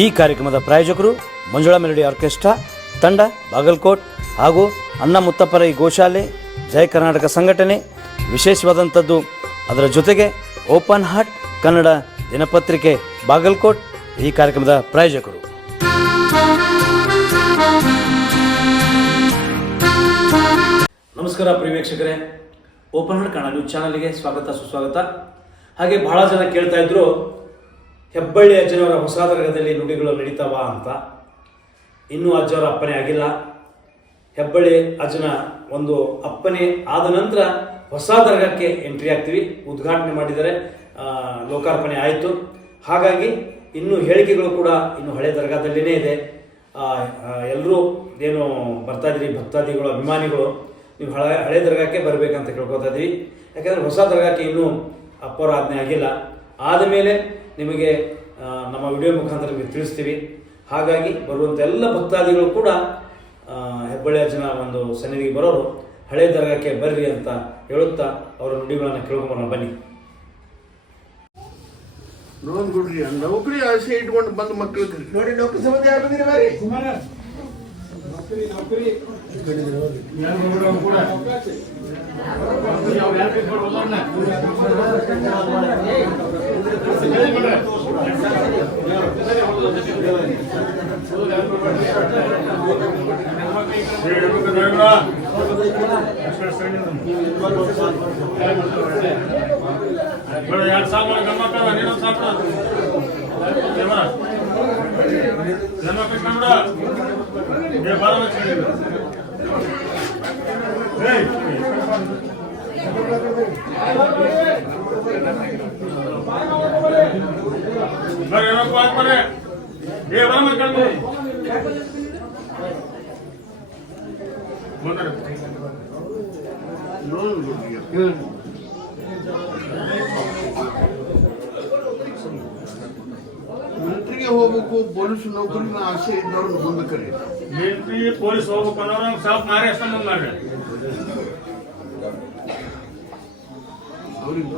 ಈ ಕಾರ್ಯಕ್ರಮದ ಪ್ರಾಯೋಜಕರು ಮಂಜುಳಾ ಮೆಲೋಡಿ ಆರ್ಕೆಸ್ಟ್ರಾ ತಂಡ ಬಾಗಲಕೋಟ್ ಹಾಗೂ ಅನ್ನ ಮುತ್ತಪ್ಪರೈ ಗೋಶಾಲೆ ಜಯ ಕರ್ನಾಟಕ ಸಂಘಟನೆ. ವಿಶೇಷವಾದಂಥದ್ದು ಅದರ ಜೊತೆಗೆ ಓಪನ್ ಹಾರ್ಟ್ ಕನ್ನಡ ದಿನಪತ್ರಿಕೆ ಬಾಗಲಕೋಟ್ ಈ ಕಾರ್ಯಕ್ರಮದ ಪ್ರಾಯೋಜಕರು. ನಮಸ್ಕಾರ ಪ್ರಿಯ ವೀಕ್ಷಕರೇ, ಓಪನ್ ಹಾರ್ಟ್ ಕನ್ನಡ ನ್ಯೂಸ್ ಚಾನಲ್ಗೆ ಸ್ವಾಗತ ಸುಸ್ವಾಗತ. ಹಾಗೆ ಬಹಳ ಜನ ಕೇಳ್ತಾ ಇದ್ರು, ಹೆಬ್ಬಳ್ಳಿ ಅಜ್ಜನವರ ಹೊಸ ತರಗತಿಯಲ್ಲಿ ನುಡಿಗಳು ನಡೀತಾವ ಅಂತ. ಇನ್ನೂ ಅಜ್ಜವರ ಅಪ್ಪನೆ ಆಗಿಲ್ಲ. ಹೆಬ್ಬಳ್ಳಿ ಅಜ್ಜನ ಒಂದು ಅಪ್ಪನೆ ಆದ ನಂತರ ಹೊಸ ದರ್ಗಕ್ಕೆ ಎಂಟ್ರಿ ಆಗ್ತೀವಿ. ಉದ್ಘಾಟನೆ ಮಾಡಿದರೆ, ಲೋಕಾರ್ಪಣೆ ಆಯಿತು. ಹಾಗಾಗಿ ಇನ್ನೂ ಹೇಳಿಕೆಗಳು ಕೂಡ ಇನ್ನು ಹಳೆ ದರ್ಗಾದಲ್ಲಿನೇ ಇದೆ. ಎಲ್ಲರೂ ಏನು ಬರ್ತಾ ಇದ್ದೀರಿ ಭಕ್ತಾದಿಗಳು, ಅಭಿಮಾನಿಗಳು, ನೀವು ಹಳೆ ದರ್ಗಾಕ್ಕೆ ಬರಬೇಕಂತ ಕೇಳ್ಕೊತಾ ಇದ್ದೀವಿ. ಯಾಕೆಂದರೆ ಹೊಸ ದರ್ಗಾಕ್ಕೆ ಇನ್ನೂ ಅಪ್ಪರ ಆಜ್ಞೆ ಆಗಿಲ್ಲ. ಆದಮೇಲೆ ನಿಮಗೆ ನಮ್ಮ ವಿಡಿಯೋ ಮುಖಾಂತರ ನಿಮಗೆ ತಿಳಿಸ್ತೀವಿ. ಹಾಗಾಗಿ ಬರುವಂಥ ಎಲ್ಲ ಭಕ್ತಾದಿಗಳು ಕೂಡ ಹೆಬ್ಬಳ್ಳಿ ಅಜ್ಜನ ಒಂದು ಸನ್ನಿಧಿಗೆ ಬರೋರು ಹಳೆ ದರ್ಗಾಕ್ಕೆ ಬರ್ರಿ ಅಂತ ಹೇಳುತ್ತಾ ಅವರ ನುಡಿಗಳನ್ನು ಕೇಳ್ಕೊಂಬರೋಣ ಬನ್ನಿ. ನೋಡ್ರಿ ನೌಕರಿ ಆಸೆ ಇಟ್ಕೊಂಡು ಬಂದ ಮಕ್ಕಳು ನೋಡಿ, ನೌಕರಿ ಸಂಬಂಧ ಯಾರು ಬಂದಿರಿ ಬಾರಿ ನೌಕರಿ ಮಿಲಿಟರಿಗೆ ಹೋಗ್ಬೇಕು, ಪೊಲೀಸ್ ನೌಕರಿನ ಆಸೆ ಇದ್ದವ್ರನ್ನ ಮುಂದೆ ಕರಿ. ಮಿಲಿಟರಿ ಪೊಲೀಸ್ ಹೋಗ್ಬೇಕು ಅನ್ನೋರು ಸ್ವಲ್ಪ ಮಾರಿ ಅಷ್ಟ ಮುಂದೆ ಮಾಡ್ರಿ. ಅವ್ರಿಗೆ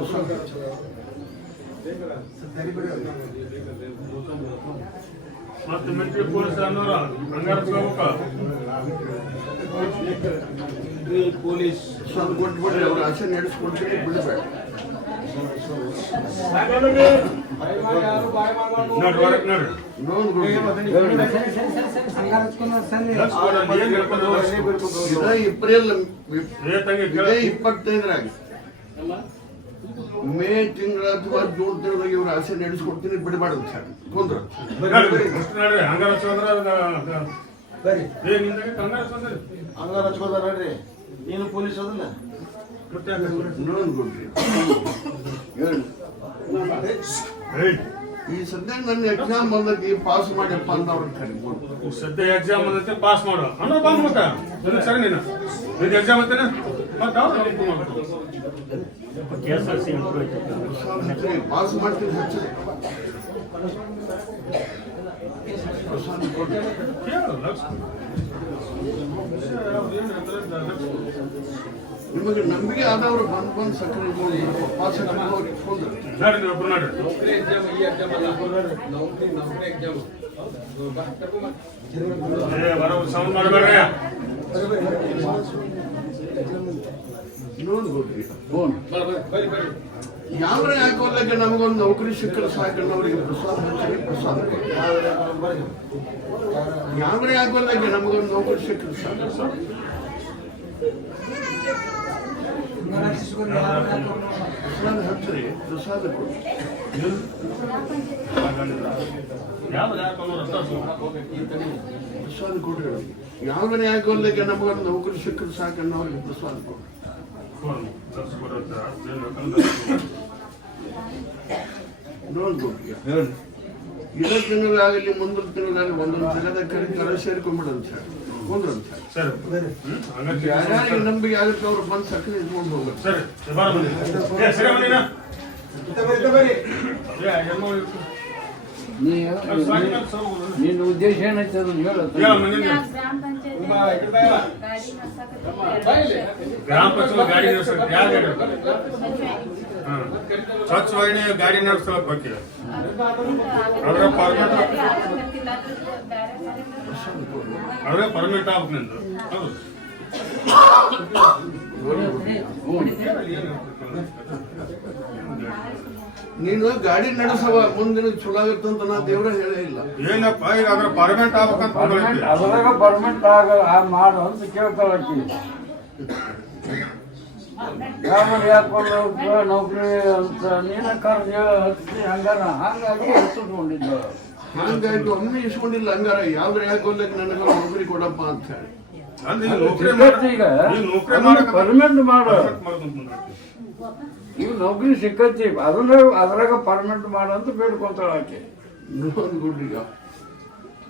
ಮತ್ತೆ ಮಿಲಿಟರಿ ಪೊಲೀಸ್ ಅನ್ನೋರು ಹಂಗಾರ ಹೋಗ್ಬೇಕು. ಪೊಲೀಸ್ ಸ್ವಲ್ಪ ಕೊಟ್ಬಿಡ್ರಿ, ಅವ್ರ ಆಸೆ ನಡೆಸ್ಕೊಡ್ತೀನಿ, ಬಿಡಬೇಡ. ಏಪ್ರಿಲ್ 25ರಾಗ ಮೇ ತಿಂಗಳ ಅಥವಾ ಜೂನ್ ತಿಂಗಳಾಗ ಇವ್ರ ಆಸೆ ನಡೆಸ್ಕೊಡ್ತೀನಿ, ಬಿಡಬಾರ್ದು ಸರ್. ತೊಂದ್ರೆ ಹಂಗಾರ ಹಚ್ಕೋದಾರ ನೋಡ್ರಿ. ಏನು ಪೊಲೀಸ್ ಅದಲ್ಲ ನೋಡ್ರಿ. ಈ ಸದ್ಯ ನನ್ನ ಎಕ್ಸಾಮ್ ಬಂದೈತಿ, ಪಾಸ್ ಮಾಡ್ಯಪ್ಪ ಅಂತ ಅವ್ರಿಗೆ ಕರಿಬೋದು. ಸದ್ಯ ಎಕ್ಸಾಮ್ ಬಂದೈತೆ, ಪಾಸ್ ಮಾಡು ಅನ್ನೋ ಬಂದ್ ಮತ್ತ ಸರಿ. ನೀನು ಎಕ್ಸಾಮ್ ಅಂತೇನೆ ಪಾಸ್ ಮಾಡ್ತೀನಿ. ನಿಮಗೆ ನಂಬಿಕೆ ಆದವರು ಬಂದ್ ಸಕ್ಕರೆ ಪಾಸ್ ನೋಡ್ಕೊಡ್ರಿ. ಯಾವ್ರೆ ಹಾಕೋಲ್ಲಕ್ಕೆ ನಮಗೊಂದು ನೌಕರಿ ಸಿಕ್ಕರೆ ಸಾಕಲ್ಲ, ಅವರಿಗೆ ಪ್ರಸಾದ ಯಾವ್ರೆ ಹಾಕೋಲ್ಲಕ್ಕೆ ನಮಗೊಂದು ನೌಕರಿ ಸಿಕ್ಕರೆ ಸಾಕು. ಹಚ್ಚ್ರಿ, ಪ್ರಸಾದ ಕೊಡಿ. ಪ್ರಸಾದ ಕೊಡ್ರಿ. ಯಾವನೇ ಹಾಕೋಲ್ಲಕ್ಕೆ ನಮಗೊಂದು ನೌಕರಿ ಸಿಕ್ಕರೆ ಸಾಕನ್ನ ಅವ್ರಿಗೆ ಪ್ರಸಾದ ಕೊಡ್ರಿ. ನೋಡ್ಕೊಡ್ರಿ. ಇರೋ ತಿಂಗಳಾಗಲಿ ಮುಂದಿನ ತಿಂಗಳಾಗಲಿ ಒಂದೊಂದು ಜಗದ ಕರೆ ಸೇರ್ಕೊಂಡ್ಬಿಡೋದು ಸರ್. ಯಾರ್ಯಾರಿಗೆ ನಂಬಿಕೆ ಆಗುತ್ತೆ ಅವ್ರು ಬಂದು ಸಕ್ಕರೆ ಇಟ್ಕೊಂಡು ಹೋಗ್ಬೇಕು. ನಿನ್ನ ಉದ್ದೇಶ ಏನೈತೆ ಅದನ್ನ ಹೇಳು. ಗ್ರಾಮ ಪಂಚಾಯತ್ ಗಾಡಿ ಸ್ವಚ್ಛವಾಗಿ ಗಾಡಿ ನಡೆಸೋಕೆ ಬಗ್ಗೆ ಅದ್ರ ಪರ್ಮಿಟ್ ಆಗ್ಬೇಕು ನಿಂದು ಹೌದು ನೀನು ಗಾಡಿ ನಡೆಸವ ಮುಂದಿನ ಚಲೋ ಆಗತ್ತಂತ ನಾ ದೇವ್ರ ಹೇಳೇ ಇಲ್ಲ. ಏನಪ್ಪ ಈಗ ಅದ್ರ ಪರ್ಮಿಟ್ ಆಗ್ಬೇಕಂತ ಪರ್ಮನೆಂಟ್ ಅದ್ರಾಗ ಪರ್ಮನೆಂಟ್ ಮಾಡು ಅಂತ ಕೇಳ್ತಾಳ ಆಕಿ. ಯಾವಾಗ ಹಾಕೊಂಡು ನೌಕರಿ ಅಂತ ನೀನ ಕರ್ದು ಹಚ್ಚಿ ಹಂಗಾರ ಹಂಗಾಗಿ ಹಚ್ಚಿಟ್ಕೊಂಡಿದ್ದು. ಹಂಗಾಗಿ ಒಮ್ಮೆ ಇಸ್ಕೊಂಡಿಲ್ಲ ಹಂಗಾರ ಯಾವ್ದ್ರ ಯಾಕೊಲ್ಲಕ್ಕೆ ನನಗೆ ನೌಕರಿ ಕೊಡಪ್ಪ ಅಂತ ಹೇಳಿ ಈಗ ಪರ್ಮನೆಂಟ್ ಮಾಡು. ಈಗ ನೌಕರಿ ಸಿಕ್ಕತ್ತಿ ಅದ್ರಾಗ ಪರ್ಮನೆಂಟ್ ಮಾಡು ಅಂತ ಬೇಡ್ಕೊಂತಾಳ ಆಕೆ. ನೋಡ್ಬಿಡ್ರೀಗ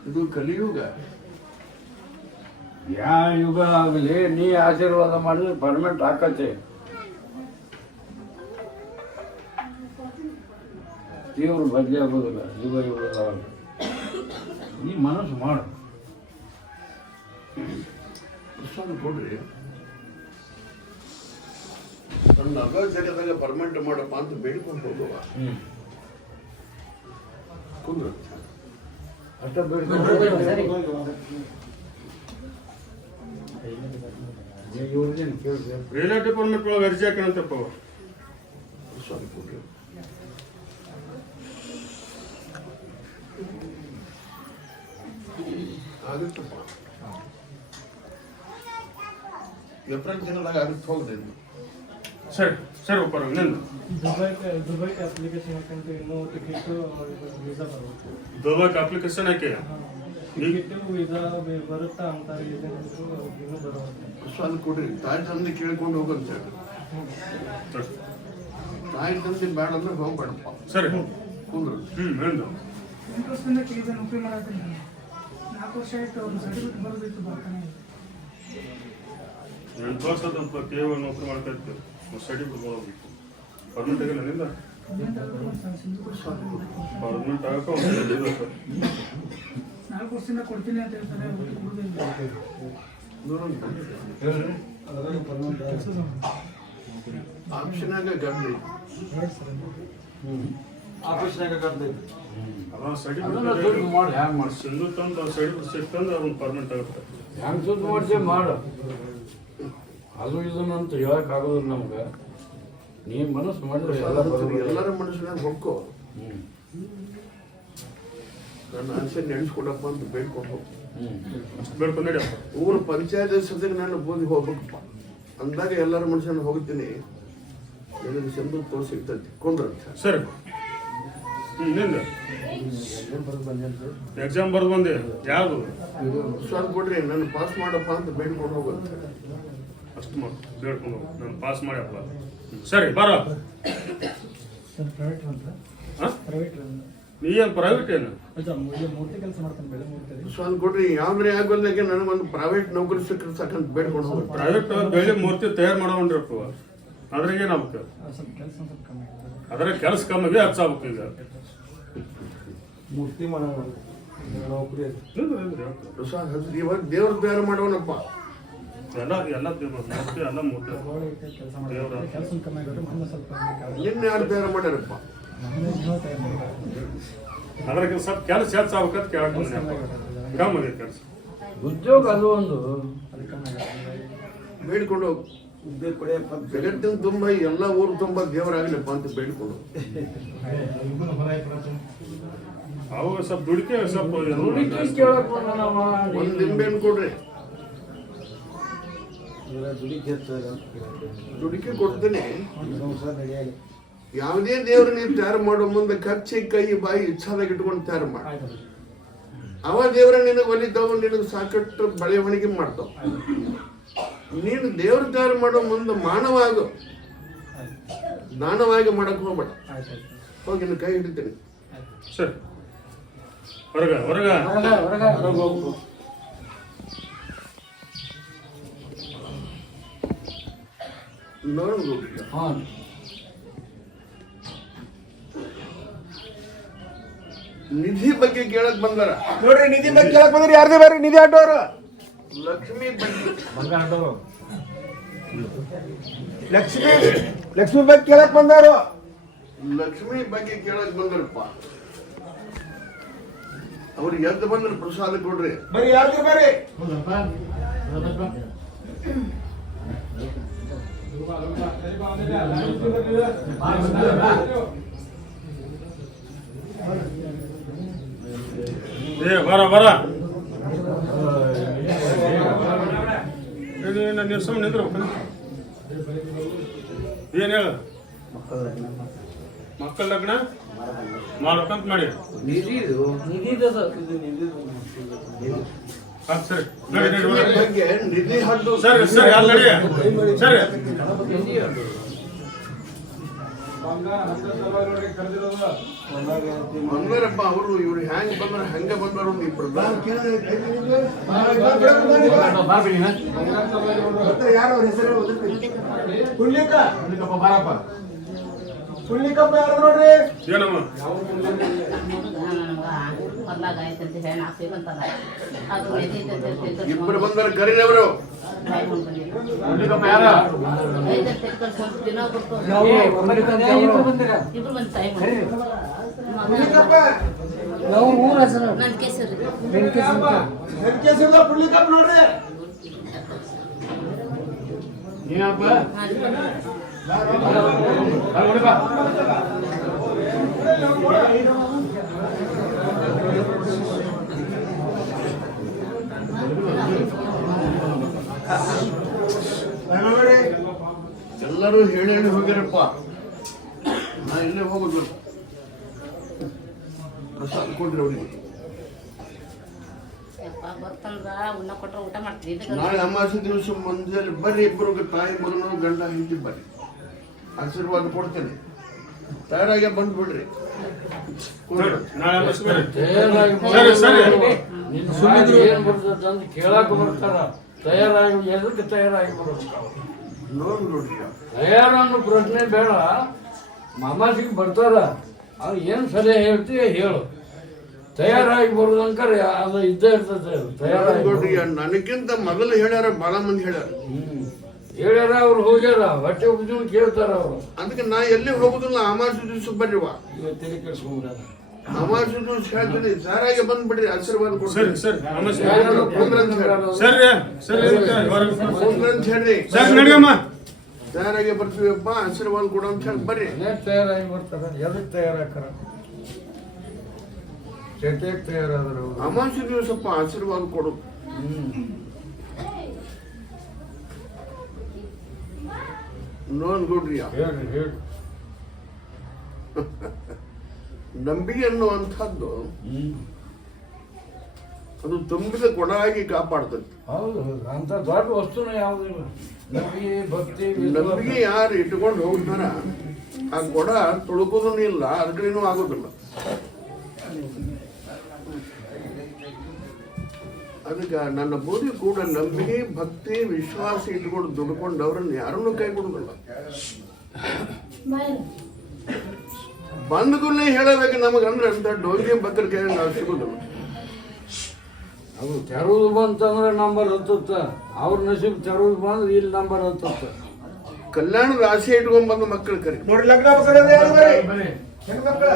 ಇದು ಕಲಿಯುಗ. ಯಾವ ಯುಗ ಆಗಲಿ ನೀ ಆಶೀರ್ವಾದ ಮಾಡಿದ್ರೆ ಪರ್ಮನೆಂಟ್ ಹಾಕತ್ತೆ. ದೇವ್ರು ಬದಲಿ ಆಗೋದಿಲ್ಲ ಯುಗ ಯುಗದ ನೀ ಮನಸ್ಸು ಮಾಡು. ಪ್ರಸಾದ ಕೊಡ್ರಿ ನನ್ನ ಅಗ ಜಗದಾಗ ಪರ್ಮನೆಂಟ್ ಮಾಡಪ್ಪ ಅಂತ ಬೇಡ್ಕೊಂಡು ಹೋಗುವ ಕುಂದ್ರ ಅಷ್ಟ ಬೇಡ್ಕೊಂಡು ರಿಲೇಟಿವ್ ಪರ್ಮಿಟ್ ಒಳಗೆ ಅರ್ಜಿ ಹಾಕೋಣಂತಪ್ಪ ಪ್ರಸಾದ ಕೊಡ್ರಿ. ಆಗುತ್ತಪ್ಪ ಏಪ್ರಿಲ್ ತಿಂಗಳಾಗ ಆಗುತ್ತೆ ಹೋಗ್ದೆ. ಸರಿ ಸರಿ ಒಪ್ಪರ ನಿಂದು ದುಬೈಗೆ ಅಪ್ಲಿಕೇಶನ್ ಹಾಕೊಂಡು ಇನ್ನೂ ಟಿಕೆಟು ವೀಸಾ ಬರುತ್ತೆ. ದುಬೈಗೆ ಅಪ್ಲಿಕೇಶನ್ ಹಾಕಿ ಟಿಕೆಟು ವೀಸಾ ಬರುತ್ತಾ ಅಂತ ಇನ್ನೂ ಬರುತ್ತೆ. ಪ್ರಸಾದ ಕೊಡ್ರಿ. ತಾಯಿ ತಂದೆ ಕೇಳ್ಕೊಂಡು ಹೋಗಂತ ಹೇಳಿ. ತಾಯಿ ತಂದೆ ಬೇಡ ಅಂದ್ರೆ ಹೋಗ್ಬೇಡಪ್ಪ. ಸರಿ ಕುಂದ್ರ ನಿಂದು 8 ವರ್ಷದಿಂದ ಕೇಳಿದೆ ನೌಕರಿ ಮಾಡತ್ತೀನಿ. 4 ವರ್ಷ ಆಯ್ತು ಅವ್ರು ಸರ್ಟಿಫಿಕೇಟ್ ಬರೋದಿತ್ತು ಬರ್ತಾನೆ. 8 ವರ್ಷದ ಕೇವಲ ನೌಕರಿ ಮಾಡ್ತಾ ಇರ್ತೀವಿ ಸರ್ಟಿಫಿಕೇಟ್ ಬರೋಬೇಕು ಪರ್ಮಿಟ್ ಆಗಿಲ್ಲ ನಿಂದ ಪರ್ಮಿಟ್ ಆಗಕ್ಕೆ 4 ವರ್ಷದಿಂದ ಕೊಡ್ತೀನಿ ಅಂತ ಹೇಳ್ತಾರೆ. ಆಪ್ಷನಾಗ ಗಂಡು ಆಫೀಸ್ನಾಗ ಕರ್ದೈತಿ. ಅದ ಸರ್ಟಿಫಿಕೇಟ್ ಮಾಡಿ ಹ್ಯಾಂಗ ಮಾಡಿ ಸಿಂಧು ತಂದು ಸರ್ಟಿಫಿಕೇಟ್ ಸಿಕ್ತಂದ್ರೆ ಅವ್ನು ಪರ್ಮಿಟ್ ಆಗುತ್ತೆ. ಹ್ಯಾಂಗ ಸುದ್ದಿ ಮಾಡ್ಸಿ ಮಾಡು. ಅದು ಇದನ್ನಂತ ಹೇಳಕ್ ಆಗೋದಿಲ್ಲ ನಮ್ಗೆ. ನೀ ಮನಸ್ಸು ಮಾಡಿದ್ರೆ ಎಲ್ಲ ಬರೋದಿಲ್ಲ. ಎಲ್ಲರ ಮನಸ್ಸಿನಾಗ ಹೊಕ್ಕೋ ನನ್ನ ಆಸೆ ನಡೆಸ್ಕೊಡಪ್ಪ ಅಂತ ಬೇಡ್ಕೊಂಡು ಹೋಗು. ಬೇಡ್ಕೊಂಡು ನಡಿಯಪ್ಪ. ಊರು ಪಂಚಾಯತ್ ಸದ್ಯಕ್ಕೆ ನಾನು ಬೋದಿ ಹೋಗ್ಬೇಕಪ್ಪ ಅಂದಾಗ ಎಲ್ಲರ ಮನುಷ್ಯನ ಹೋಗ್ತೀನಿ. ನನಗೆ ಸಿಂಧು ತೋರಿಸಿರ್ತೈತಿ ಕೊಂಡ್ರಂತ. ಸರಿ ನಿಂದ ಎಕ್ಸಾಮ್ ಬರ್ದು ಬಂದೆ ಯಾವುದು ಸ್ವಲ್ಪ ಕೊಡ್ರಿ ನನ್ನ ಪಾಸ್ ಮಾಡಪ್ಪ ಅಂತ ಬೇಡ್ಕೊಂಡು ಹೋಗುತ್ತೆ. ಅಷ್ಟು ಮಾಡಿ ಬೇಡ್ಕೊಂಡು ನಾನು ಪಾಸ್ ಮಾಡ್ಯಪ್ಪ. ಸರಿ ಬರ ಪ್ರೈವೇಟ್ ಅಂತ ಹಾಂ ಪ್ರೈವೇಟ್ ನೀ ಏನು ಪ್ರೈವೇಟ್ ಏನು ಮೂರ್ತಿ ಕೆಲಸ ಮಾಡ್ತಾನೆ. ಬೆಳೆ ಮೂರ್ತಿ ಸ್ವಲ್ಪ ಕೊಡ್ರಿ. ಯಾವ್ದ್ರೆ ಆಗೋಲ್ದಾಗೆ ನನಗೊಂದು ಪ್ರೈವೇಟ್ ನೌಕರಿ ಸಿಕ್ಕರೆ ಸಾಕಂತ ಬೇಡ್ಕೊಂಡು ಹೋಗುತ್ತೆ. ಪ್ರೈವೇಟ್ ಬೆಳೆ ಮೂರ್ತಿ ತಯಾರು ಮಾಡೋಣ್ರಪ್ಪ. ಅದ್ರಾಗ ಏನಾಗ್ಬೇಕು ಸ್ವಲ್ಪ ಕೆಲಸ ಸ್ವಲ್ಪ ಕಮ್ಮಿ ಆಗ್ತದೆ. ಅದ್ರ ಕೆಲಸ ಕಮ್ಮಿಗೆ ಹಚ್ಚಾಗ್ಬೇಕು ಈಗ ಮೂರ್ತಿ ಮಾಡೋ ನೌಕರಿ ಅದು. ಪ್ರಸಾದ್ ಹಚ್ರಿ. ಇವಾಗ ದೇವ್ರ ತಯಾರು ಮಾಡೋನಪ್ಪ. ಎಲ್ಲ ಎಲ್ಲ ಮೂರ್ತಿ ಎಲ್ಲ ಮೂರ್ತಿ ಕೆಲಸ ಮಾಡಿದ್ರೆ ಕೆಲಸ ಕಮ್ಮಿ ಆಗಿದ್ರೆ ಮೊನ್ನೆ ಸ್ವಲ್ಪ ನಿನ್ನೆ ಯಾರು ತಯಾರು ಮಾಡ್ಯಾರಪ್ಪ? ಅದ್ರಾಗ ಸ್ವಲ್ಪ ಕೆಲಸ ಹೆಚ್ಚಾಗ್ಬೇಕಂತ ಕೇಳಕ್ ಕಮ್ಮಿ ಕೆಲಸ ಉದ್ಯೋಗ ಅದು ಒಂದು ಬೇಡ್ಕೊಂಡು ಹೋಗು. ಉದ್ಯೋಗ ಪಡೆಯಪ್ಪ ಅಂತ ಜಗತ್ತಿನ ತುಂಬ ಎಲ್ಲ ಊರು ತುಂಬ ದೇವರಾಗಲಿಪ್ಪ ಅಂತ ಬೇಡ್ಕೊಂಡು ಅವು ಸ್ವಲ್ಪ ದುಡಿಕೆ ಸ್ವಲ್ಪ ಹುಡುಕಿ ಕೇಳಕ್ ಬಂದನಮ್ಮ. ಒಂದು ನಿಂಬೆಹಣ್ಣು ಕೊಡ್ರಿ. ದುಡಿಕೆ ಹೆಚ್ಚಾಗ ದುಡಿಕೆ ಕೊಡ್ತೀನಿ. ಸಂಸಾರ ನಡೆಯಾಗಿ ಯಾವುದೇ ದೇವ್ರ ನೀವು ತಯಾರು ಮಾಡೋ ಮುಂದೆ ಕಚ್ಚಿ ಕೈ ಬಾಯಿ ಇಚ್ಛಾದಾಗ ಇಟ್ಕೊಂಡು ತಯಾರು ಮಾಡಿ. ಅವ ದೇವ್ರ ನಿನಗೆ ಒಲಿತಾವ, ನಿನಗೆ ಸಾಕಷ್ಟು ಬೆಳವಣಿಗೆ ಮಾಡ್ತಾವ. ನೀನು ದೇವ್ರ ತಯಾರು ಮಾಡೋ ಮುಂದೆ ಮಾನವಾಗ ದಾನವಾಗಿ ಮಾಡಕ್ ಹೋಗ್ಬೇಡ. ಹೋಗಿ ನಿನ್ನ ಕೈ ಹಿಡಿತೀನಿ. ಸರಿ ಹೊರಗ ಹೊರಗ ಹೊರಗೆ ಹೋಗ್ಬೇಕು. ನೋಡ್ಬೋದು. ಹಾಂ ನಿಧಿ ಬಗ್ಗೆ ಕೇಳಕ್ ಬಂದಾರ ನೋಡ್ರಿ ನಿಧಿ ಬಗ್ಗೆ ಕೇಳಕ್ ಬಂದ್ರಿ. ಯಾರ್ದೇ ಬೇರೆ ನಿಧಿ ಆಟೋರು ಲಕ್ಷ್ಮಿ ಬಗ್ಗೆ ಲಕ್ಷ್ಮಿ ಬಗ್ಗೆ ಕೇಳಕ್ ಬಂದಾರು. ಲಕ್ಷ್ಮಿ ಬಗ್ಗೆ ಕೇಳಕ್ ಬಂದ್ರಪ್ಪ. ಅವ್ರಿಗೆ ಎದ್ದು ಬಂದ್ರೆ ಪ್ರಸಾದ ಕೊಡ್ರಿ. ಬರ್ರಿ ಯಾವ್ದು ಬರ್ರಿ. ಬರ ನೀವು ಸುಮ್ಮನೆ ನಿಂದ್ರು. ಏನ್ ಹೇಳ ಮಕ್ಕಳ ಲಗ್ನ ಮಾಡ್ಬೇಕಂತ ಮಾಡಿ. ಸರಿ ಬಗ್ಗೆ ನಿಧಿ ಹದ್ದು ಸರಿ ಸರಿ ಅಲ್ಲಿ ನಡಿ ಸರಿ. ಬಂದ್ರಪ್ಪ ಅವರು ಇವ್ರು ಹೆಂಗ್ ಬಂದ್ರ ಹಂಗ ಬಂದರು. ಇಬ್ರು ಯಾರು ಅವ್ರ ಹೆಸರು ಪುಣ್ಯಕ ಬಾರಪ್ಪ. ಪುಣ್ಯಕಪ್ಪ ಯಾರು ನೋಡ್ರಿ. ಏನಮ್ಮ ಇಬ್ರು ಬಂದಾರ ಕರೀನವರು. ನಾವು ಊರ ಹೆಸರು ಪುಣ್ಯಕಪ್ಪ ನೋಡ್ರಿ. ಏನಪ್ಪ ಎಲ್ಲರೂ ಹೇಳಿ ಹೇಳಿ ಹೋಗ್ಯಾರಪ್ಪ. ನಾ ಇಲ್ಲೇ ಹೋಗುದು. ಪ್ರಸಾದ ಕೊಡ್ರಿ ಅವ್ರಿಗೆ. ನಾಳೆ ಅಮಾವಾಸ್ಯೆ ದಿವಸ ಮುಂಜಾನೆ ಬರ್ರಿ. ಇಬ್ರು ತಾಯಿ ಮಗನು ಗಂಡ ಹೆಂಡತಿ ಬರ್ರಿ. ಆಶೀರ್ವಾದ ಕೊಡ್ತೇನೆ. ತಯಾರಾಗೆ ಬಂದ್ಬಿಡ್ರಿ. ನಾಳೆ ಸರಿ ಏನ್ ಬರ್ತದ ಅಂತ ಕೇಳಾಕ ಬರ್ತಾರ. ತಯಾರಾಗಿ ಎದಕ್ಕೆ ತಯಾರಾಗಿ ಬರೋದು ನೋಡ್ರಿ. ತಯಾರನ್ನು ಪ್ರಶ್ನೆ ಬೇಡ. ಮಾಮಾಸಿಗೆ ಬರ್ತಾರ. ಅವ್ರು ಏನ್ ಸಲಹೆ ಹೇಳ್ತೀವಿ ಹೇಳು. ತಯಾರಾಗಿ ಬರೋದಂಕರ ಅದು ಇದ್ದೇ ಇರ್ತದೆ. ತಯಾರಾಗಿ ನೋಡ್ರಿ, ನನಗಿಂತ ಮೊದಲು ಹೇಳ್ಯಾರ, ಬಹಳ ಮಂದಿ ಹೇಳ್ಯಾರ. ಹೇಳ್ಯಾರ, ಅವ್ರು ಹೋಗ್ಯಾರ. ಹೊಟ್ಟೆ ಉಪ್ಪಿನ ಕೇಳ್ತಾರ ಅವ್ರು. ಅದಕ್ಕೆ ನಾ ಎಲ್ಲಿ ಹೋಗುದಿಲ್ಲ. ಅಮಾವಾಸ್ಯೆ ದಿವಸ ಬರ್ರಿವ. ಇವತ್ತಿನ ಕೆಲ್ಸ್ಕೊಂಡ್ರ ಅಮಾವಾಸ್ಯೆ ದಿವಸ ಹೇಳ್ತೀನಿ. ಸಾರಾಗೆ ಬಂದ್ಬಿಡ್ರಿ. ಆಶೀರ್ವಾದ ಸರಿ ಕೊಡ್ರಿ. ಸರಿ ಕುಂದ್ರಂತ ಸರಿ ಹೇಳ್ರಿ. ಸರಿ ನಡಿಯಮ್ಮ. ತಯಾರಾಗೆ ಬರ್ತೀವಪ್ಪ, ಆಶೀರ್ವಾದ ಕೊಡು ಅಂತ ಹೇಳಿ ಬರ್ರಿ. ತಯಾರಾಗಿ ಬರ್ತಾರ. ಎದಕ್ಕೆ ತಯಾರಾಕಾರ? ಚಟೆಗೆ ತಯಾರಾದ್ರು. ಅಮಾವಾಸ್ಯೆ ದಿವಸಪ್ಪ ಆಶೀರ್ವಾದ ಕೊಡು. ನೋಡ್ರಿ. ಹೇಳ್ರಿ ಹೇಳ್ರಿ. ನಂಬಿಕೆ ಅನ್ನುವಂಥದ್ದು ಅದು ತುಂಬಿದ ಕೊಡ ಆಗಿ ಕಾಪಾಡ್ತದೆ. ಹೌದು, ಅಂತ ದೊಡ್ಡ ವಸ್ತುನ ಯಾವುದಿಲ್ಲ. ನಂಬಿಕೆ ಭಕ್ತಿ ನಂಬಿಕೆ ಯಾರು ಇಟ್ಕೊಂಡು ಹೋಗ್ತಾರ ಆ ಕೊಡ ತುಳುಕೋದೂ ಇಲ್ಲ, ಅದ್ರೇನೂ ಆಗೋದಿಲ್ಲ. ಅದಕ್ಕೆ ನನ್ನ ಬೋಧಿ ಕೂಡ ನಂಬಿಕೆ ಭಕ್ತಿ ವಿಶ್ವಾಸ ಇಟ್ಕೊಂಡು ದುಡ್ಕೊಂಡವ್ರನ್ನ ಯಾರನ್ನೂ ಕೈ ಕೊಡುದಿಲ್ಲ. ಬಂದ್ಗುಲ್ಲೇ ಹೇಳಬೇಕು ನಮಗಂದ್ರೆ ಅಂತ ಡೋಂಗಿ ಬಕ್ಕರ ಕೈ ನಾವು ಸಿಗುದಿಲ್ಲ. ಅದು ತೆರವುದು ಬಂತಂದ್ರೆ ನಂಬರ್ ಹತ್ತುತ್ತ. ಅವ್ರ ನಸೀಬ್ ತೆರವುದು ಬಂದ್ರೆ ಇಲ್ಲಿ ನಂಬರ್ ಹತ್ತುತ್ತ. ಕಲ್ಯಾಣದ ಆಸೆ ಇಟ್ಕೊಂಡ್ ಬಂದ ಮಕ್ಕಳು ಕರಿ ನೋಡಿ. ಲಗ್ನ ಹೆಣ್ಮಕ್ಳ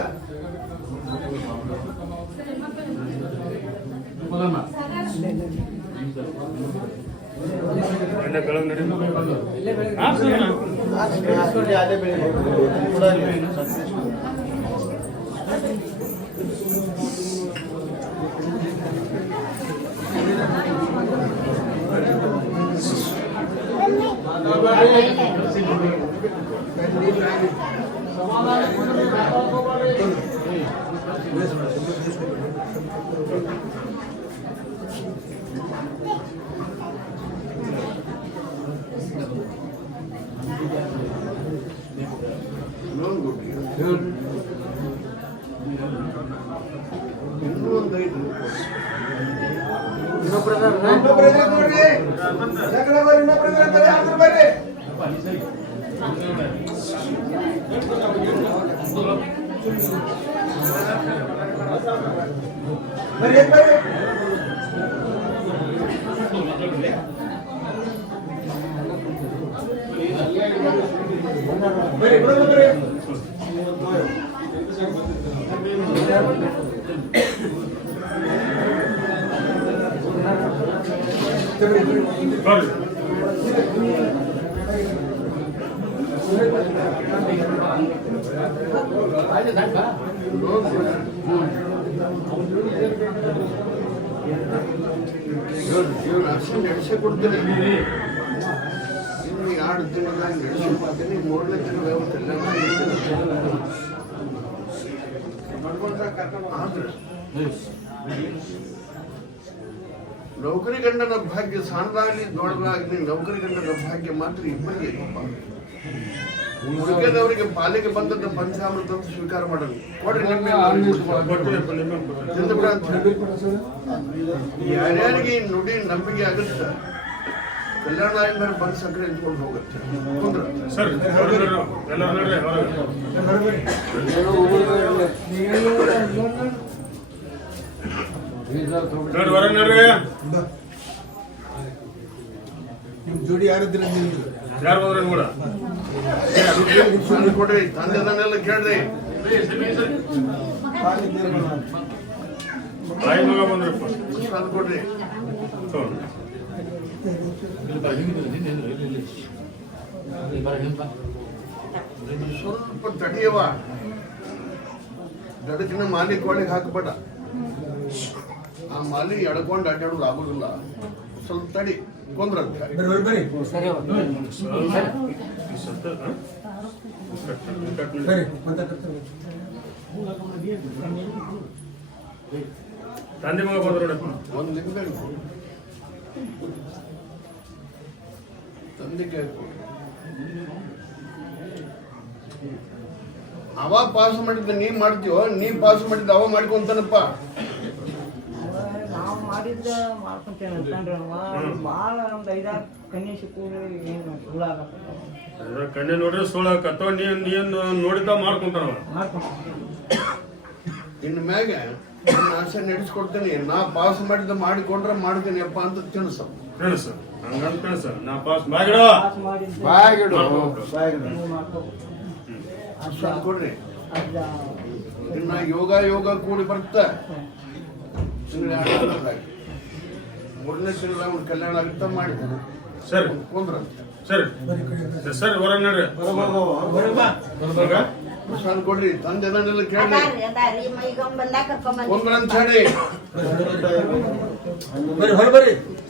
ಬರ್ರಿ. ನಡೆಸಿ ಕೊಡ್ತೀನಿ. ಇನ್ನು 2 ದಿನದಾಗ ನಡೆಸಿ ಕೊಡ್ತೀನಿ. 3ನೇ ದಿನ ವ್ಯವಸ್ಥೆ ನೌಕರಿ ಗಂಡನ ಭಾಗ್ಯ ಸಣ್ಣದಾಗಲಿ ದೊಡ್ಡದಾಗಲಿ ನೌಕರಿ ಗಂಡನ ಭಾಗ್ಯ ಮಾತ್ರ ಇಬ್ಬರಿಗೆ ಉಳಿದವರಿಗೆ ಪಾಲಿಗೆ ಬಂದದ್ದು ಪಂಚಾಮೃತ ಅಂತ ಸ್ವೀಕಾರ ಮಾಡೋದು ಕೊಡ್ರಿ ಯಾರ್ಯಾರಿಗೆ ಈ ನುಡಿ ನಂಬಿಕೆ ಆಗುತ್ತೆ ಕಲ್ಯಾಣ ಆಗಿ ಮೇಲೆ ಬಂದು ಸಕ್ಕರೆ ನಿಂತ್ಕೊಂಡು ಹೋಗುತ್ತೆ ಕುಂದ್ರ ಸರ್ ಎಲ್ಲ ನೋಡ್ರಿ ಹೊರ ನೋಡ್ರಿ. ನಿಮ್ ಜೋಡಿ ಯಾರಿದ್ರ ಯಾರು ಹೋದ್ರೆ ಕೂಡ ಕೊಡ್ರಿ ತಂದೆದನ್ನೆಲ್ಲ ಕೇಳ್ರಿ. ತಾಯಿ ಮಗ ಬಂದ್ರಪ್ಪ ಅದು ಕೊಡ್ರಿ. ಸ್ವಲ್ಪ ತಡಿಯವ ಗದಕಿನ ಮಾಲಿ ಕೋಳಿಗೆ ಹಾಕಬೇಡ. ಆ ಮಾಲಿ ಎಳ್ಕೊಂಡು ಅಡ್ಡಾಡೋದು ಆಗೋದಿಲ್ಲ. ಸ್ವಲ್ಪ ತಡಿ ಕೊಂದ್ರಂತ ತಂದೆ ಮಗ ಬಂದ್ರು ನೋಡಪ್ಪ. ಒಂದು ನಿಮಿಷ ತಂದೆ ಕೇಳ್ಕೊ. ಅವ ಪಾಸ್ ಮಾಡಿದ್ದ ನೀ ಮಾಡ್ತೀವೋ ನೀ ಪಾಸ್ ಮಾಡಿದ್ದ ಅವ ಮಾಡ್ಕೊಂತಾನಪ್ಪ. ನಾವು ಮಾಡಿದ್ದ ಮಾಡ್ಕೊಂತೇನೆ ಅಂತಂದ್ರೆ ಭಾಳ ನಮ್ದು 5-6 ಕನ್ಯೆ ಸಿಕ್ಕೂರಿ ಏನು ಸುಳ್ಳು ಆಗತ್ತ ಕಣ್ಣೆ ನೋಡ್ರಿ ಸುಳ್ಳಾಕತ್ತವ ನೀನ್ ನೋಡಿದ್ದ ಮಾಡ್ಕೊಂತಾನವ. ಇನ್ನು ಮ್ಯಾಗ ಆಸೆ ನಡೆಸ್ಕೊಡ್ತೀನಿ. ನಾ ಪಾಸ್ ಮಾಡಿದ್ದ ಮಾಡಿಕೊಂಡ್ರೆ ಮಾಡ್ತೀನಿ ಅಪ್ಪ ಅಂತ ತಿಳ್ಸ ಫ್ರೆಂಡ್ಸ್ ಹಂಗಂತ ಫ್ರೆಂಡ್ಸ್ ನಾ ಪಾಸ್ ಬಾಗಿಡ ಪಾಸ್ ಮಾಡಿದ್ದು ನೀವು ಮಾಡ್ಕೋಬೇಕು. ಅಷ್ಟು ಕೊಡ್ರಿ. ಅದ ಇನ್ನ ಯೋಗ ಕೂಡಿ ಬರ್ತಾ 3ನೇ ತಿಂಗಳ ಒಂದು ಕಲ್ಯಾಣ ಆಗುತ್ತಾ ಮಾಡಿದ್ದಾನೆ. ಸರಿ ಕೊಂದ್ರ ಸರಿ ಸರಿ ಹೊರ ನೋಡ್ರಿ ಪ್ರಸಾದ ಕೊಡ್ರಿ. ತಂದೆದನ್ನೆಲ್ಲ ಕೇಳ್ರಿ ಕೊಂದ್ರ ಅಂತ ಹೇಳಿ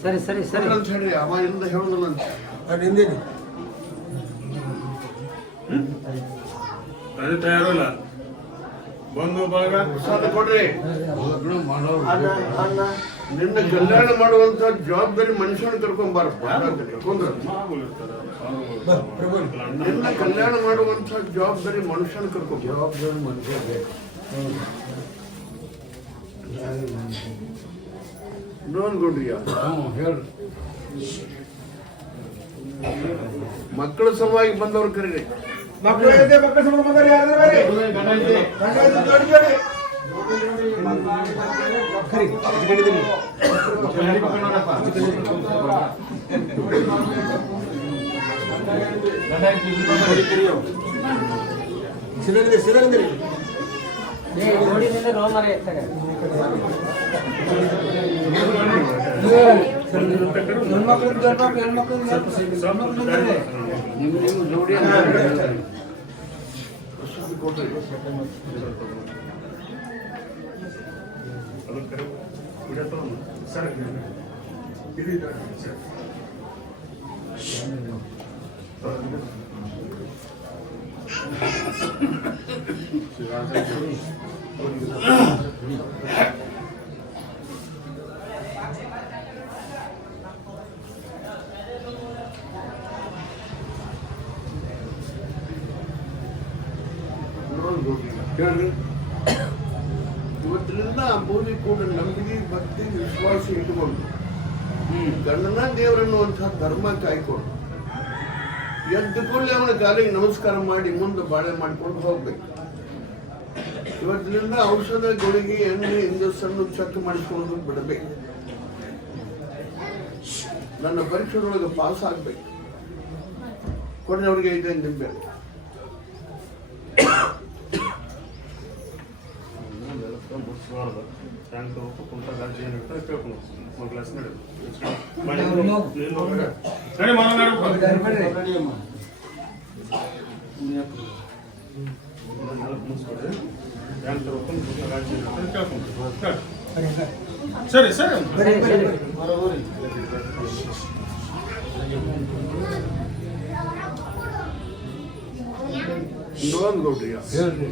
ಸರಿ ಸರಿ ಸರಿ ಅಂತ ಹೇಳ್ರಿ. ಅವ ಇಂದ ಹೇಳುದಿಲ್ಲ ಅಂತ ಅದು ತಯಾರಿಲ್ಲ ಬಂದು ಭಾಗ ಪ್ರಸಾದ ಕೊಡ್ರಿ. ನಿನ್ನ ಕಲ್ಯಾಣ ಮಾಡುವಂತ ಜವಾಬ್ದಾರಿ ಮನುಷ್ಯನ ಕರ್ಕೊಂಬಾರಪ್ಪ. ಕೊಂದ್ರ ನಿನ್ನ ಕಲ್ಯಾಣ ಮಾಡುವಂತ ಜವಾಬ್ದಾರಿ ಮನುಷ್ಯನ ಕರ್ಕೊಂಡ್ ಜವಾಬ್ದಾರಿ ಮನುಷ್ಯ ನೋಡ್ಕೊಂಡ್ರಿಯ ಮಕ್ಕಳ ಸಲುವಾಗಿ ಬಂದವ್ರು ಕರೀರಿ. ಇವತ್ತಿನಿಂದ ಭೂಮಿ ಕೂಡ ನಂಬಿಕೆ ಭಕ್ತಿ ವಿಶ್ವಾಸ ಇಟ್ಟುಕೊಂಡು ಗಂಡನ ದೇವರನ್ನುವಂತಹ ಧರ್ಮ ಕಾಯ್ಕೊಂಡು ಎದ್ದು ಕೂಡಲೇ ಅವನ ಕಾಲಿಗೆ ನಮಸ್ಕಾರ ಮಾಡಿ ಮುಂದೆ ಬಾಳೆ ಮಾಡ್ಕೊಂಡು ಹೋಗ್ಬೇಕು. ಇವತ್ತಿನಿಂದ ಔಷಧ ಗುಳಿಗೆ ಎಣ್ಣೆ ಇಂಜೆಕ್ಷನ್ ಚೆಕ್ ಮಾಡಿಕೊಂಡು ಬಿಡಬೇಕು. ನನ್ನ ಪರೀಕ್ಷೆದೊಳಗೆ ಪಾಸ್ ಆಗ್ಬೇಕು. ಕೊಡೋರಿಗೆ 5 ನಿಂಬೆ ಮುಗಿಸ್ಬಾರ್ದು ಟ್ಯಾಂಕ್ ತಗೋಬೇಕು ಕುಂತಾಗ ಏನು ಇರ್ತಾರೆ ಕೇಳ್ಕೊಂಡು ಒಂದು ಗ್ಲಾಸ್ ನಡಿ ರೆಡಿ ಅಮ್ಮ ಮುಗಿಸ್ಕೊಡ್ರಿ ಟ್ಯಾಂಕ್ ತಗೋಬೇಕು ಕುಂತಾಗ ಏನು ಇರ್ತಾರೆ ಕೇಳ್ಕೊಂಡು ಸರಿ ಸರಿ ಬರೋರಿ ಇನ್ನೊಂದು ಗೌಡ್ರಿಯ ಹೇಳ್ರಿ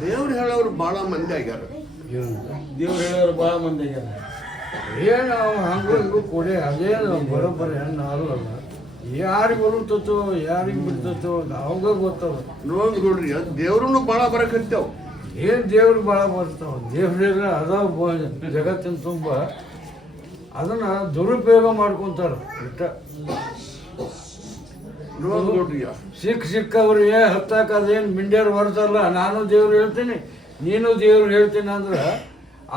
ದೇವ್ರು ಹೇಳೋರು ಭಾಳ ಮಂದಿ ಆಗ್ಯಾರ. ದೇವ್ರು ಹೇಳೋರು ಭಾಳ ಮಂದಿ ಆಗ್ಯಾರ. ಏನು ಹಂಗೂ ಹಿಂಗೂ ಕೊಡಿ ಅದೇನು ಬರೋಬ್ಬರಿ ಹೆಣ್ಣು ಅಲ್ಲ ಯಾರಿಗೆ ಬರುತ್ತೋ ಯಾರಿಗೆ ಬಿಡ್ತೋ ಅವಾಗ ಗೊತ್ತವ. ಇನ್ನೊಂದು ಗೌಡ್ರಿಯ ದೇವ್ರೂ ಭಾಳ ಬರಕತ್ತೇವ್. ಏನು ದೇವ್ರು ಭಾಳ ಬರ್ತಾವ ದೇವ್ರೆಲ್ಲ ಅದಾವ ಜಗತ್ತಿನ ತುಂಬ ಅದನ್ನ ದುರುಪಯೋಗ ಮಾಡ್ಕೊತಾರೆ ಬಿಟ್ಟ ಇನ್ನೊಂದು ಗೌಡ್ರಿಯ ಸಿಕ್ಕವ್ರಿಗೆ ಹತ್ತಾಕ ಅದೇನು ಮಿಂಡ್ಯಾರು ಬರ್ತಲ್ಲ ನಾನು ದೇವ್ರು ಹೇಳ್ತೀನಿ ನೀನು ದೇವ್ರು ಹೇಳ್ತೀನಿ ಅಂದ್ರೆ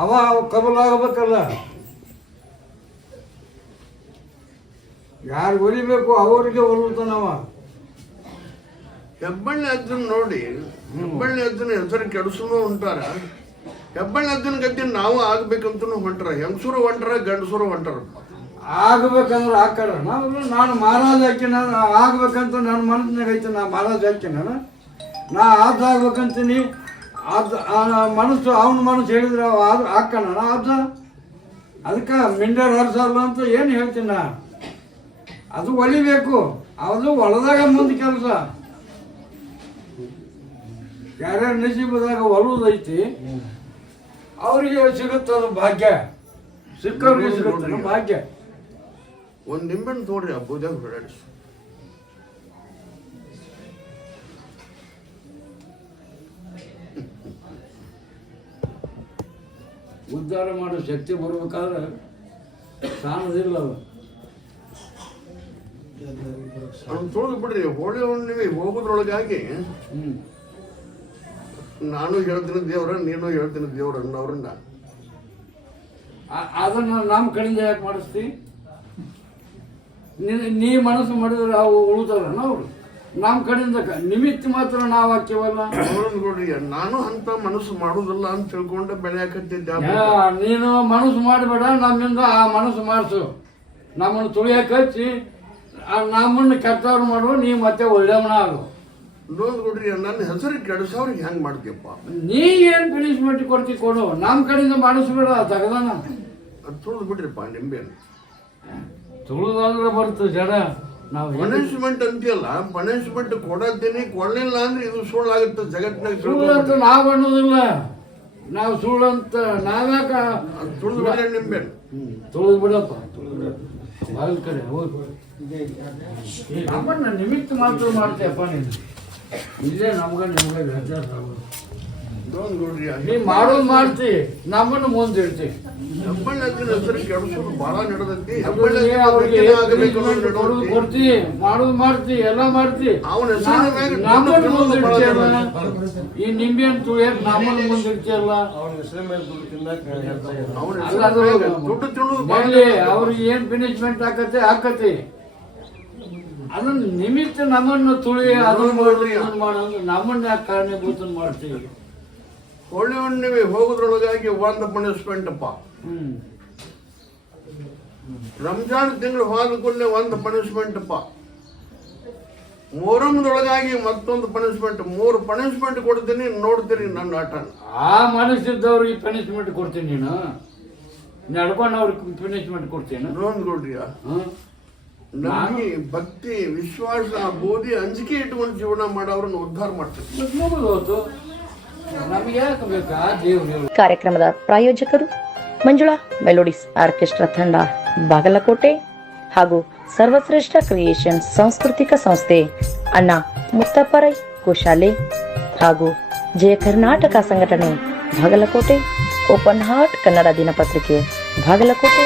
ಅವ ಕಬಲಾಗಬೇಕಲ್ಲ. ಯಾರು ಒಲಿಬೇಕು ಅವರಿಗೆ ಒಲಿತಾನವ. ಹೆಬ್ಬಳ್ಳಿ ಅಜ್ಜನ್ ನೋಡಿ ಹೆಬ್ಬಳ್ಳಿ ಅಜ್ಜನ ಹೆಸರು ಕೆಡಿಸೂ ಹೊಂಟಾರ. ಹೆಬ್ಬಳ್ಳಿ ಅಜ್ಜನ ಗತಿ ನಾವು ಆಗ್ಬೇಕಂತೂ ಹೊಂಟಾರ. ಹೆಂಗಸರು ಹೊಂಟಾರ ಗಂಡಸರು ಹೊಂಟಾರ. ಆಗ್ಬೇಕಂದ್ರೆ ಆಕಾರ ನಾನು ಮಹಾರಾಜ ಹಾಕಿ ನಾನು ಆಗ್ಬೇಕಂತ ನನ್ನ ಮನಸ್ಸಿನಾಗ ಐತೆ. ನಾ ಮಹಾರಾಜ ಹಾಕಿ ನಾ ಆಗ್ಬೇಕಂತೀನಿ. ಅದು ಮನಸ್ಸು ಅವನ ಮನಸ್ಸು ಹೇಳಿದ್ರೆ ಅದು ಹಾಕೋಣ ಅದ ಅದಕ್ಕೆ ಮಿಂಡರ್ ಹರ್ಸಲ್ಲ ಅಂತ ಏನು ಹೇಳ್ತೀನಿ ನಾ. ಅದು ಒಲಿಬೇಕು. ಅದು ಹೊಲದಾಗ ಮುಂದೆ ಕೆಲಸ ಯಾರ್ಯಾರ ನಸೀಬದಾಗ ಒಲುದೈತಿ ಅವರಿಗೆ ಸಿಗುತ್ತದ ಭಾಗ್ಯ. ಸಿಕ್ಕವ್ರಿಗೆ ಸಿಗುತ್ತದ ಭಾಗ್ಯ. ಒಂದು ನಿಂಬೆಣ್ಣು ತೋಡ್ರಿ ಹಬ್ಬದಾಗ ಹೊರಡಿಸಿ. ಉದ್ಧಾರ ಮಾಡೋ ಶಕ್ತಿ ಬರ್ಬೇಕಾದ್ರೆ ಕಾಣೋದಿಲ್ಲ ಅದು. ಅವ್ನು ತೊಳೆದು ಬಿಡ್ರಿ. ಹೋಳಿ ಹುಣ್ಣಿಮೆ ಹೋಗೋದ್ರೊಳಗಾಗಿ ನಾನು ಹೇಳ್ತೀನಿ ದೇವ್ರ ನೀನು ಹೇಳ್ತೀನಿ ದೇವ್ರ ಅನ್ನೋರನ್ನ ಅದನ್ನು ನಮ್ಮ ಕಡೆಯಿಂದ ಯಾಕೆ ಮಾಡಿಸ್ತಿ? ನೀ ಮನಸ್ಸು ಮಾಡಿದ್ರೆ ಅವು ಉಳಿತಾರನ ಅವರು. ನಮ್ಮ ಕಡೆಯಿಂದ ನಿಮಿತ್ತ ಮಾತ್ರ ನಾವು ಹಾಕಿವಲ್ಲ. ನೋಡ್ರಿ ನಾನು ಅಂತ ಮನಸ್ಸು ಮಾಡುದಿಲ್ಲ ಅಂತ ತಿಳ್ಕೊಂಡೆ ಬೆಳೆಯಾಕತ್ತಿದ್ದೆ. ನೀನು ಮನಸ್ಸು ಮಾಡಬೇಡ, ನಮ್ಮಿಂದ ಆ ಮನಸ್ಸು ಮಾಡಿಸು. ನಮ್ಮನ್ನು ತುಳಿಯಕ್ಕೆ ಹಚ್ಚಿ ನಮ್ಮನ್ನು ಕೆಟ್ಟವ್ರು ಮಾಡುವ, ನೀ ಮತ್ತೆ ಒಳ್ಳೆಯವನ ಆಗು. ನೋಡ್ರಿ ನನ್ನ ಹೆಸರು ಕೆಡಿಸೋರಿಗೆ ಹೆಂಗ್ ಮಾಡ್ತೀಯಪ್ಪ? ನೀ ಏನು ಪನಿಷ್ಮೆಂಟ್ ಕೊಡ್ತಿ ಕೊಡು, ನಮ್ಮ ಕಡೆಯಿಂದ ಮಾಡಿಸ್ಬೇಡ. ತಗದಾನ ಅದು ತುಳಿದು ಬಿಡ್ರಿಪ್ಪ ನಿಂಬೆನು. ತುಳಿದಂದ್ರೆ ಬರ್ತದೆ ಜಡ. ನಾವು ಪನಿಷ್ಮೆಂಟ್ ಅಂತೀಯಲ್ಲ, ಪನಿಷ್ಮೆಂಟ್ ಕೊಡತ್ತೀನಿ. ಕೊಡ್ಲಿಲ್ಲ ಅಂದ್ರೆ ಇದು ಸುಳ್ಳಾಗುತ್ತೆ ಜಗತ್ತಿನಾಗ. ಸುಳ್ಳು ಅಂತ ನಾವು ಅನ್ನೋದಿಲ್ಲ. ನಾವು ಸುಳ್ಳು ಅಂತ ನಾವ್ಯಾಕ ತುಳಿದು ಬಿಡ್ರಿ ನಿಂಬೆನು. ತುಳಿದು ಬಿಡಪ್ಪ. ಬಾಗಿಲ ಕಡೆ ಹೋಗಿ ನಮ್ಮನ್ನ ನಿಮಿತ್ತ ಮಾತ್ರ ಮಾಡ್ತೀಯಪ್ಪ ನೀನು. ಇಲ್ಲೇ ನಮ್ಗೆ ವ್ಯತ್ಯಾಸ ಆಗೋದು. ನೋಡ್ರಿ ನೀ ಮಾಡೋದು ಮಾಡ್ತಿ, ನಮ್ಮನ್ನು ಮುಂದಿಡ್ತಿ. ಹೆಬ್ಬಳ್ಳಿ ಅಜ್ಜನ ಹೆಸರು ಕೆಡಿಸೋದು ಬಹಳ ನಡೆದೈತಿ. ಕೊಡ್ತಿ, ಮಾಡೋದು ಮಾಡ್ತಿ, ಎಲ್ಲ ಮಾಡ್ತಿ. ಅವನ ಹೆಸರು ನಮ್ಮನ್ನು ಮುಂದಿಡ್ತಿಯಲ್ಲ. ಈ ನಿಂಬೆಯನ್ನು ತುಳಿಯಕ್ ನಮ್ಮನ್ನು ಮುಂದಿಡ್ತಿಯಲ್ಲ. ಅವ್ನ ಹೆಸರು ಮೇಲೆ ದುಡ್ಡು ತಿನ್ನಕ್ಕೆ ಅವನ ದುಡ್ಡು ತಿನ್ನೋದು ಬರ್ಲಿ, ಅವ್ರಿಗೆ ಏನ್ ಪನಿಷ್ಮೆಂಟ್ ಹಾಕತಿ ಅದನ್ನ ನಿಮಿತ್ತ ನಮ್ಮನ್ನು ತುಳಿ ಅದನ್ನ ಮಾಡ್ರಿ ಮಾಡೋದು ನಮ್ಮನ್ನ ಯಾಕೆ ಕಾರಣೀಭೂತ ಮಾಡ್ತೀವಿ. ಹೋಳಿ ಹುಣ್ಣಿಮೆ ಹೋಗೋದ್ರೊಳಗಾಗಿ ಒಂದು ಪನಿಷ್ಮೆಂಟ್ ಅಪ್ಪ. ರಂಜಾನ್ ತಿಂಗಳು ಹೋದ ಕೂಡಲೇ ಒಂದು ಪನಿಷ್ಮೆಂಟ್ ಅಪ್ಪ. ಮೊಹರಂದೊಳಗಾಗಿ ಮತ್ತೊಂದು ಪನಿಷ್ಮೆಂಟ್. 3 ಪನಿಷ್ಮೆಂಟ್ ಕೊಡ್ತೀನಿ, ನೋಡ್ತೀರಿ ನನ್ನ ಆಟ. ಆ ಮನಸ್ಸಿದ್ದವ್ರಿಗೆ ಪನಿಷ್ಮೆಂಟ್ ಕೊಡ್ತೀನಿ. ನೀನು ನಡ್ಕೊಂಡು ಅವ್ರಿಗೆ ಪನಿಷ್ಮೆಂಟ್ ಕೊಡ್ತೀನಿ. ನೋಡ್ರಿಯ ನಮಗೆ ಭಕ್ತಿ ವಿಶ್ವಾಸ ಬೋಧಿ ಅಂಜಿಕೆ ಇಟ್ಕೊಂಡು ಜೀವನ ಮಾಡೋರನ್ನ ಉದ್ಧಾರ ಮಾಡ್ತೀವಿ. ಮುಗಿದೋತು, ನಮಗೆ ಯಾಕೆ ಬೇಕಾ ದೇವ್ರು. ಕಾರ್ಯಕ್ರಮದ ಪ್ರಾಯೋಜಕರು ಮಂಜುಳಾ ಮೆಲೋಡಿಸ್ ಆರ್ಕೆಸ್ಟ್ರಾ ತಂಡ ಬಾಗಲಕೋಟೆ ಹಾಗೂ ಸರ್ವಶ್ರೇಷ್ಠ ಕ್ರಿಯೇಷನ್ ಸಾಂಸ್ಕೃತಿಕ ಸಂಸ್ಥೆ ಅಣ್ಣ ಮುತ್ತಪ್ಪರೈ ಗೋಶಾಲೆ ಹಾಗೂ ಜಯ ಕರ್ನಾಟಕ ಸಂಘಟನೆ ಬಾಗಲಕೋಟೆ, ಓಪನ್ ಹಾರ್ಟ್ ಕನ್ನಡ ದಿನಪತ್ರಿಕೆ ಬಾಗಲಕೋಟೆ.